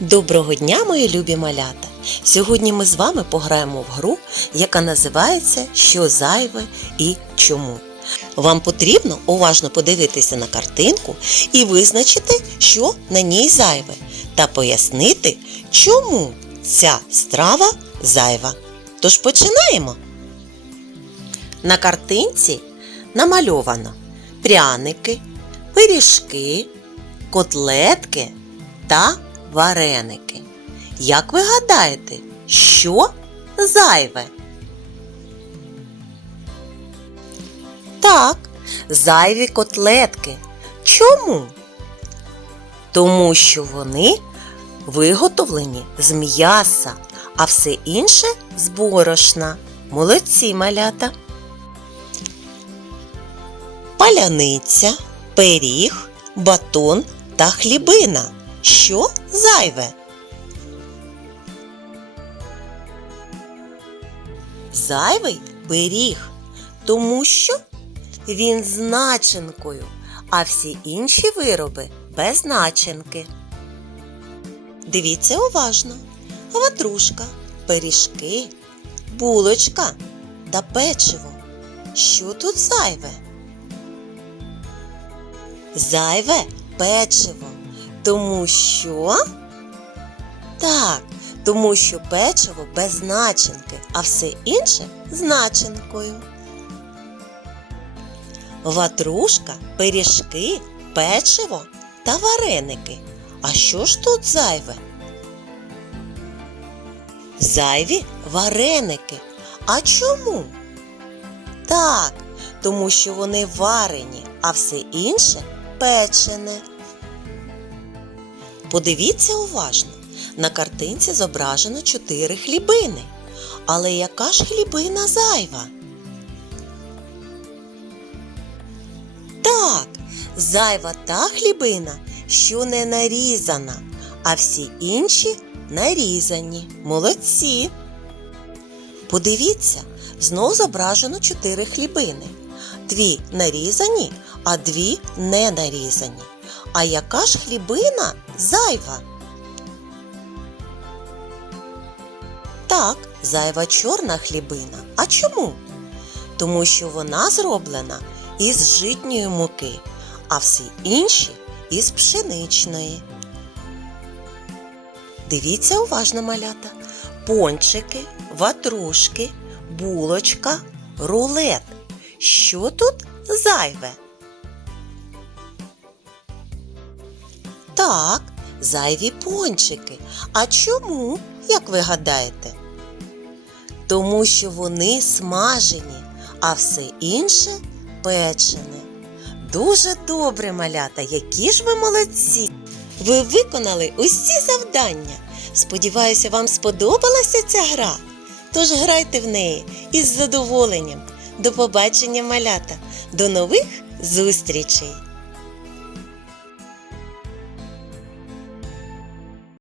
Доброго дня, мої любі малята! Сьогодні ми з вами пограємо в гру, яка називається Що зайве і чому. Вам потрібно уважно подивитися на картинку і визначити, що на ній зайве, та пояснити, чому ця страва зайва. Тож починаємо. На картинці намальовано пряники, пиріжки, котлетки та вареники. Як ви гадаєте, що зайве? Так, зайві котлетки. Чому? Тому що вони виготовлені з м'яса, а все інше з борошна. Молодці малята. Паляниця, пиріг, батон та хлібина. Що зайве? Зайвий пиріг, тому що він з начинкою, а всі інші вироби без начинки. Дивіться уважно. Ватрушка, пиріжки, булочка та печиво. Що тут зайве? Зайве печиво. Тому що? Так, тому що печиво без начинки, а все інше з начинкою. Ватрушка, пиріжки, печиво та вареники. А що ж тут зайве? Зайві вареники. А чому? Так, тому що вони варені, а все інше печене. Подивіться уважно. На картинці зображено чотири хлібини. Але яка ж хлібина зайва? Так, зайва та хлібина, що не нарізана, а всі інші нарізані. Молодці. Подивіться, знов зображено чотири хлібини. Дві нарізані, а дві не нарізані. А яка ж хлібина зайва? Так, зайва чорна хлібина. А чому? Тому що вона зроблена із житньої муки, а всі інші із пшеничної. Дивіться уважно, малята. Пончики, ватрушки, булочка, рулет. Що тут зайве? Так, зайві пончики. А чому, як ви гадаєте? Тому що вони смажені, а все інше печене. Дуже добре, малята, які ж ви молодці! Ви виконали усі завдання. Сподіваюся, вам сподобалася ця гра. Тож грайте в неї із задоволенням. До побачення, малята! До нових зустрічей!